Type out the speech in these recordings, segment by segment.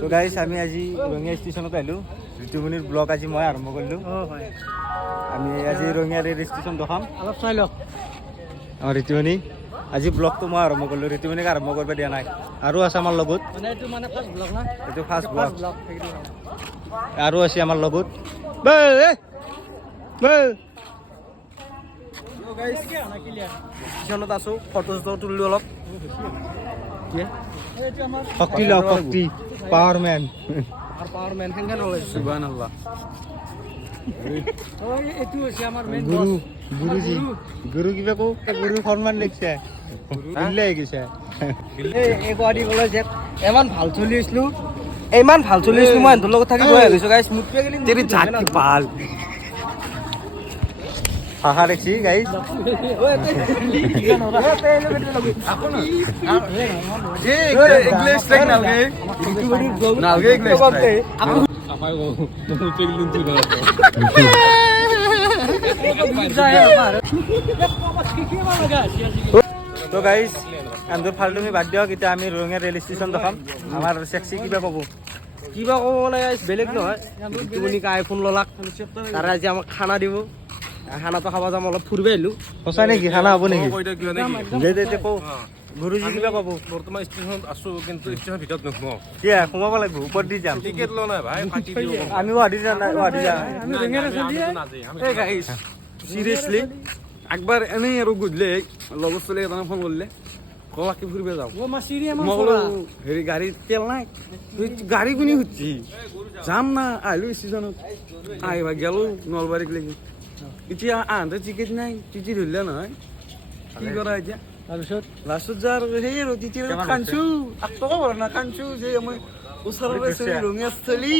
তো গাইছ আমি আজি ৰঙিয়া ষ্টেচনত আহিলোঁ। ঋতুমণিৰ ব্লগ আজি মই আৰম্ভ কৰিলোঁ। আমি আজি ৰঙিয়া ৰেল ষ্টেচন দেখাম। অলপ চাই লওক আমাৰ ঋতুমণি আজি ব্লগটো মই আৰম্ভ কৰিলোঁ। ঋতুমণিক আৰম্ভ কৰিব দিয়া নাই। আৰু আছে আমাৰ লগত, এইটো মানে ফাৰ্ষ্ট ব্লগ না, এইটো ফাৰ্ষ্ট ব্লগ। সেইটো আৰু আছে আমাৰ লগত ষ্টেচনত আছোঁ। ফটো চটো তুলিলোঁ অলপ। শক্তি লওক, শক্তি পাৱাৰ মেন। পাৱাৰ মেন সেনেকৈ নলয়। সুবহানাল্লাহ। এইটো হৈছে আমাৰ মেইন গুৰু গুৰুজী গুৰু কিবা কওঁ, গুৰু সন্মান দেখিছে বুলিলে আহি গৈছে। এই গুৱাহাটী কলেজ ইমান ভাল চলি আছিলোঁ, ইমান ভাল চলি আছিলোঁ। মই সিহঁতৰ লগত থাকি বহি আহিছোঁ গাইছ। তেৰি জাতি ভাল ভাষা দেখছি গাইছ। তো গাইজ আমি ফাল্টুমি বাদ দিয়ক। এতিয়া আমি ৰঙিয়া ৰেল ষ্টেচন দেখাম। আমাৰ চেক্সি কিবা ক'ব মানে বেলেগ নহয়। ঋতুমণিক আইফোন ললাক, তাৰে আজি আমাক খানা দিব। খানাটো খাব যাম, অলপ ফুৰিব আহিলোঁ। সঁচা নেকি? খানা হ'ব নেকি? গুৰুজী কিবা ক'ব? বৰ্তমান ষ্টেচনত আছোঁ, কিন্তু ষ্টেচনৰ ভিতৰত নোসোমাওঁ। কিয় সোমাব লাগিব? ওপৰত দি যাম। টিকেট লোৱা নাই ভাই, ফাটি দিব। আমি গুৱাহাটী যাম। চিৰিয়াছলি একবাৰ এনেই আৰু গধূলি লগৰ ছোৱালী এজনে ফোন কৰিলে, কলাকে ফুৰিব যাওঁ। মই ক'লো হেৰি গাড়ীত তেল নাই, গাড়ী কোনে সুধছি? যাম না, আহিলোঁ ষ্টেচনত। আহিবা গেলোঁ নলবাৰীক লাগি। এতিয়া আহোঁতে টিকেট নাই, টিটি ধৰিলে নহয়। কি কৰা এতিয়া? তাৰপিছত লাষ্টত যা আৰু সেই আৰু তেতিয়া কান্দছোঁ। 8 টকা ভৰা না, কান্দছোঁ যে মই ওচৰৰে চলি ৰঙিয়া স্থলী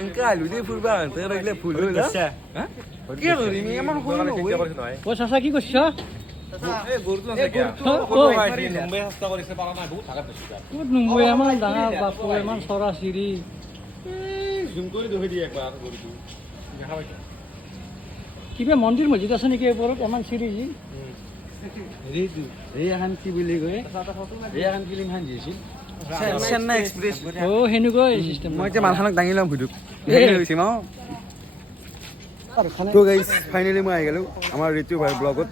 এনেকৈ আহিলোঁ দেই ফুৰিব। আহোঁতে লাগিলে ভুল হ'ল। কি কৰিম, ইমান সৰু নহয়। অ' চাচা কি কৰিছ? ক'ত নোংবই ইমান ডাঙৰ বাপু, ইমান চৰা চিৰি। কিবা মন্দিৰ মছজিদ আছে নেকি ওপৰত? ইমান চিৰি যি কি বুলি কয়, চেন্নাই এক্সপ্ৰেছ। অ' সেনেকুৱাই চিষ্টেম। মই এতিয়া মানুহখনক দাঙি ল'ম ভিডিঅ'ত। হৈছে ন। তো গাইছ ফাইনেলি মই আহি গ'লোঁ আমাৰ ঋতু ভাই ব্লগত।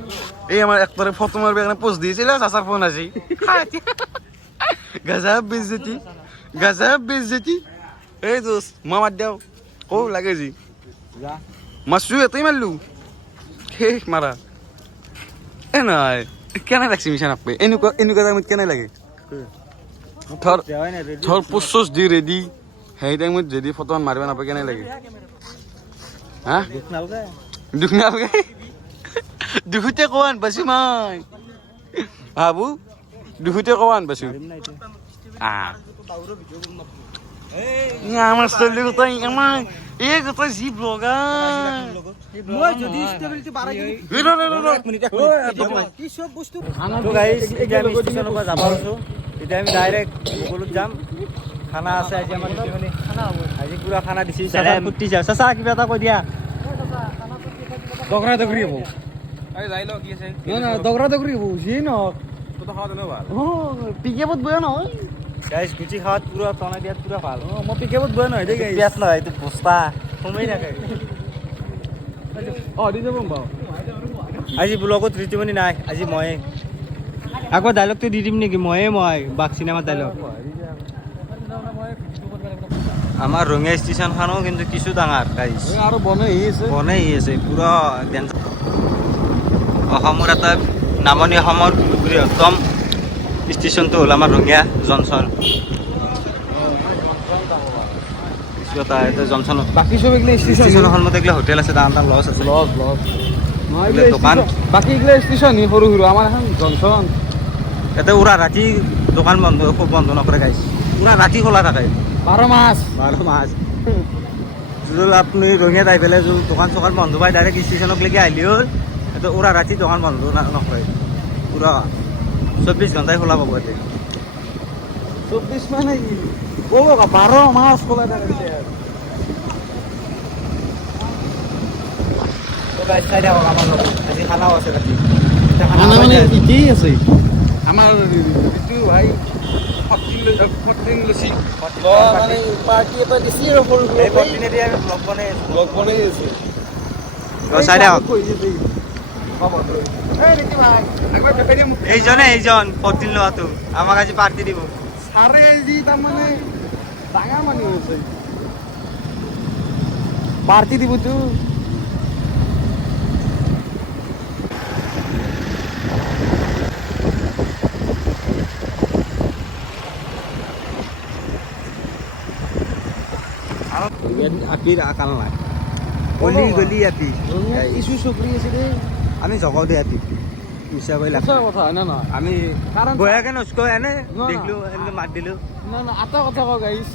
এই আমাৰ একবাৰে ফটো মাৰিব কাৰণে পোষ্ট দিছিলে, চাচাৰ ফোন আজি। গজব বেজ্জতি, গজব বেজ্জতি। এই দোষ মই মাত দিওঁ কওঁ লাগে যি মাছটো এটাই মাৰিলোঁ শেষ মাৰা। এ নহয় কেনে লাগছে মিছা নাপায়? এনেকুৱা এনেকুৱা টাইমত কেনে লাগে? ধৰ পোষ্ট দি ৰেডি, সেই টাইমত যদি ফটো মাৰিব নাপায় কেনে লাগে? হা দুখ নালাগে? দুখতে কোৱা আনপাইছোঁ মই ভাবো, দুখতে কোৱা আনপাইছোঁ। আমাৰ ছোৱালী গোটাই আমাৰ এই গোটাই যি ব্লগাৰ। মই যদি ষ্টেবিলিটি বাঢ়াই তো গাইজ এতিয়া আমি ষ্টেচনৰ পৰা যাব আছোঁ। এতিয়া আমি ডাইৰেক্ট গুগলত যাম। খানা আছে আজি আমাৰ ঋতুমণি। আজি পুৰা খানা দিছে। ফুটি যা চাচা কিবা এটা কৈ দিয়া। দগৰা দগৰি হ'ব, দগৰা দগৰি হ'ব যিয়ে নহওক। পিকেপত বহে নহয় গাইজ গুচি খাৱাত পুৰা টনা দিয়াত পুৰা ভাল। মই পিকেপত বহে নহয় দেই গাড়ী। পিয়াজ নহয়, এইটো বস্তা সোমাই থাকে। দি যাব বাৰু। আজি ব্লগত ঋতুমণি নাই, আজি ময়ে। আকৌ ডাইলগটো দি দিম নেকি? মই বাঘ চিনেমাৰ ডাইলগ। আমাৰ ৰঙিয়া ষ্টেচনখনো কিন্তু কিছু ডাঙৰ গাইজ, আৰু বনাই আছে বনাই আছে পুৰা ডেঞ্জাৰ। অসমৰ এটা নামনি অসমৰ বৃহত্তম ষ্টেচনটো হ'ল আমাৰ ৰঙিয়া জংচন। জংচন বাকী চব এইগিলা ষ্টেচনৰ সন্মুখত এইগিলা হোটেল আছে, ডাঙৰ ডাঙৰ লজ আছে, দোকান। বাকী এইগিলা ষ্টেচন সৰু সৰু, আমাৰ এখন জংচন। ইয়াতে উৰা ৰাতি দোকান বন্ধ নকৰে গাইজ, পুৰা ৰাতি খোলা থাকে 12 মাস। 12 মাস। যদি আপুনি ৰঙিয়াত আহি পেলাই যদি দোকান চোকান বন্ধ পায়, ডাইৰেক্ট ষ্টেচনক লেগি আহিলে হ'ল। এইটো উৰা ৰাতি দোকান বন্ধ নকৰে, পুৰা 24 ঘণ্টাই খোলা পাব ইয়াতে। 24 মানে কি? 12 মাস খোলা থাকে। আজি খানাও আছে ৰাতি। খানা মানে কি আছে? আমাৰ ঋতু ভাই 14 লৈছি মানে পাৰ্টি এটা দিছি আৰু সৰু এই প্ৰতিনিধি আমি ব্লগ বনাই আছো লগ বনাই আছে চাই দিয়ক এই নেকি ভাই একবাৰ পেপে দিম এইজন 14 লোৱাটো আমাক আজি পাৰ্টি দিব সাৰে যি তাৰমানে ডাঙৰ মানুহ হৈছে পাৰ্টি দিবতো আপিৰ আকাল নাই গলি গলি আপি ইছ্যু চকৰি আছে দেই আমি জগাও দে আপি মিছা কৈ লাভ সঁচা কথা হয় না নহয় আমি কাৰণ- বয়াকে নচকো এনে না। দেখলো এনেকে মাত দিলো না না এটা কথা কওঁ গাইছ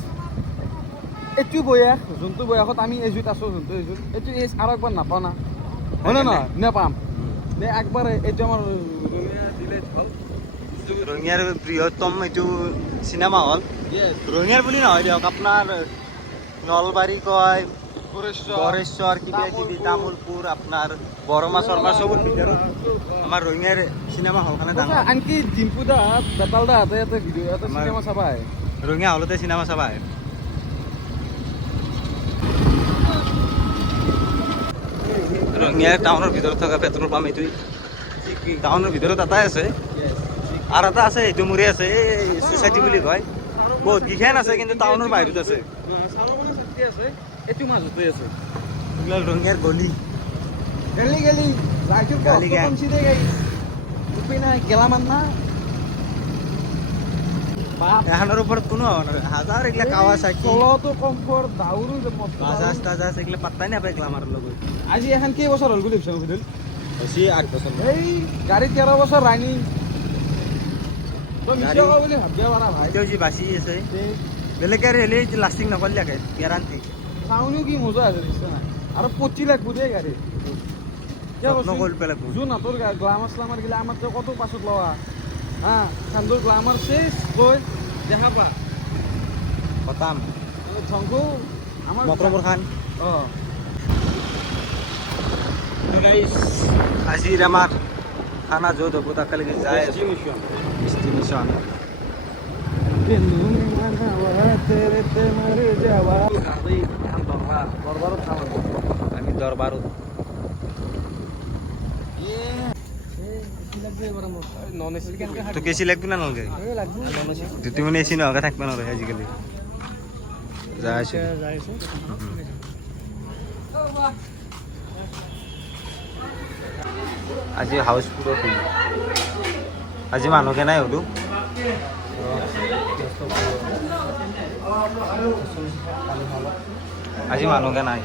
এইটো বয়স যোনটো বয়সত আমি এজুত আছোঁ যোনটো এজুত এইটো এজ আৰু একবাৰ নাপাওঁ না হয় না নহয় নেপাম দে একবাৰ এইটো আমাৰ দিলে ভাল ৰঙিয়াৰ বৃহত্তম এইটো চিনেমা হল ৰঙিয়াৰ বুলি নহয় দিয়ক আপোনাৰ নলবাৰী কয় গড়েশ্বৰ কিবা কিবি তামোলপুৰ আপোনাৰ বৰমা শৰ্মা চবৰ ভিতৰত আমাৰ ৰঙিয়াৰ চিনেমা হলখনে ডাঙৰ আনকি ডিম্পু দা বেতাল দা ইয়াতে ভিডিঅ' ইয়াতে আমাৰ- চিনেমা চাবা আহে ৰঙিয়া হলতে চিনেমা চাবা আহে ৰঙিয়া টাউনৰ ভিতৰত থকা পেট্ৰল পাম্প এইটোৱেই টাউনৰ ভিতৰত এটাই আছে আৰু এটা আছে এইটো মোৰে আছে এই ছ'চাইটি বুলি কয় বহুত কেইখন আছে কিন্তু টাউনৰ বাহিৰত আছে চালমানৰ চাকৰি আছে এইটো মাজতে আছে এইবিলাক ৰঙিয়াৰ গলি গেলি গেলি যাইছো গালি গায়। কনসিডে গাই উপায় নাই গেলামান না বাপ এখনৰ ওপৰত কোনো হাজাৰ এইগিলা কাৱা চাকি চলতো কমফৰ্ট দাউৰো বাজাজ তাজাজ এইগিলা পাত্তাই নাপায় গ্লামাৰৰ লগত আজি এখন কেইবছৰ হ'ল বুলি ভাবিছোঁ ভিডিঅ' বেছি 8 বছৰ এই গাড়ী 13 বছৰ ৰানিং তই মিছা গাড়ী- কোৱা বুলি ভাবিব পাৰা ভাই এতিয়াও যি বাচি আছে বেলেগে ৰেলি লাষ্টিং নকৰিলাকে গেৰাণ্টি চাউনিও কি মজা আছে নিশ্চয় নাই আৰু 25 লাখ বুধে গাড়ী কিয় যত্ন কৈছো? কৰি পেলাই যোন হাতৰ গ্লামাৰ স্লামাৰ গিলা আমাৰ তো কত পাছত লোৱা হা খান্দৰ গ্লামাৰ শেষ গৈ দেখা পা খতাম ধ্বংসু আমাৰ মক্ৰমৰ খান অঁ আজিৰ আমাৰ খানা য'ত হ'ব তালৈকে যায় ডেষ্টিনেশ্যন আমি দৰবাৰত তো কেচি লাগব না নালাগে দুটি মানে এচি নহকে থাকব নোৱাৰে আজিকালি যাই আছো আজি হাউচ পুৰো ফুল আজি মানুহকে নাই হলো আজি মানুহকে নাই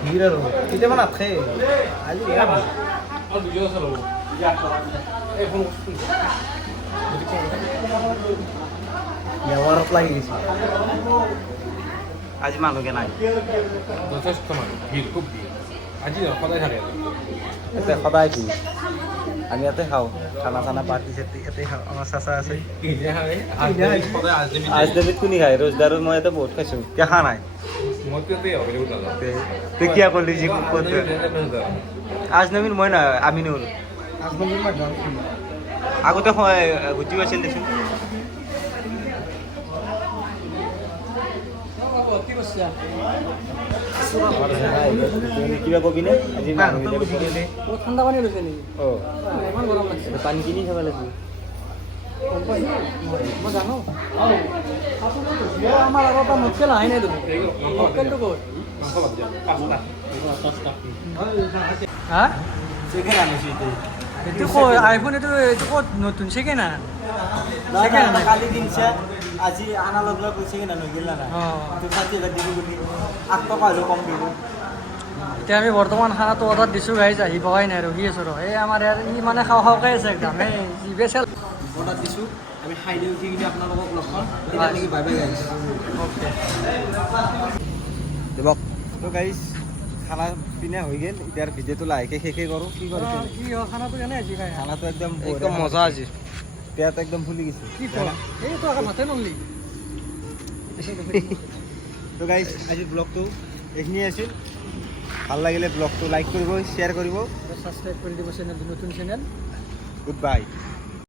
ভিৰ আৰু কেতিয়াবা নাথাকে আজি বেমাৰত লাগি গৈছে আজি মানুহকে নাই যথেষ্ট মানুহ ভিৰ খুব ভিৰ আজি সদায় থাকে ইয়াতে সদায় কি আমি ইয়াতে খাওঁ খানা চানা পাৰ্টি চাৰ্টি ইয়াতে খাওঁ আমাৰ চাচা আছে আজদেৱীত কোনে খায় ৰোজদাৰত মই ইয়াতে বহুত খাইছোঁ দেখা নাই তই কিয় ক'লি যি ক'ত আজনবীৰ মই নাই আমিনুল আগতে গুটিও আছিল দেচোন কিবা কবি নে আজি ঠাণ্ডা পানী লৈছে নেকি অঁ ইমান গৰম লাগিছে পানী কিনি খাব লাগিব মই জানো আমাৰ আগৰ পৰা মক্কেল আহে নাই তুমি মক্কেলটো ক'ত হা চিকেন আনিছোঁ এইটো ক'ত আইফোন এইটো ক'ত নতুন ছেকেণ্ড হেণ্ড কালি কিনছে আজি আনা লগ লগ চিকেন আনো গেল না অঁ তোৰ 60,000 দিব বুলি 8 টকা হ'লেও কম দিব এতিয়া আমি বৰ্তমান খানাটো অৰ্ডাৰ দিছোঁ গাইজ আহি পোৱাই নাই ৰখি আছোঁ ৰ এই আমাৰ ইয়াত ই মানে খাওঁ খাওঁকৈ আছে একদম এই জিভে চেল অৰ্ডাৰ দিছোঁ আমি খাই লৈ উঠি কিনে আপোনালোকক লগ পাম তেতিয়া নেকি বাই বাই গাইছ অ'কে দেৱক তো গাইছ খানা পিনা হৈ গ'ল এতিয়া ভিডিঅ'টো লাহেকৈ শেষে কৰোঁ কি কৰোঁ কি হয় খানাটো কেনে হৈছে খাই খানাটো একদম মজা আজি পেট একদম ফুলি গৈছে কি কয় এইটো আকৌ মাতে নললি তো গাইছ আজিৰ ব্লগটো এইখিনিয়ে আছিল ভাল লাগিলে ব্লগটো লাইক কৰিব শ্বেয়াৰ কৰিব ছাবস্ক্ৰাইব কৰি দিব চেনেলটো নতুন চেনেল গুড বাই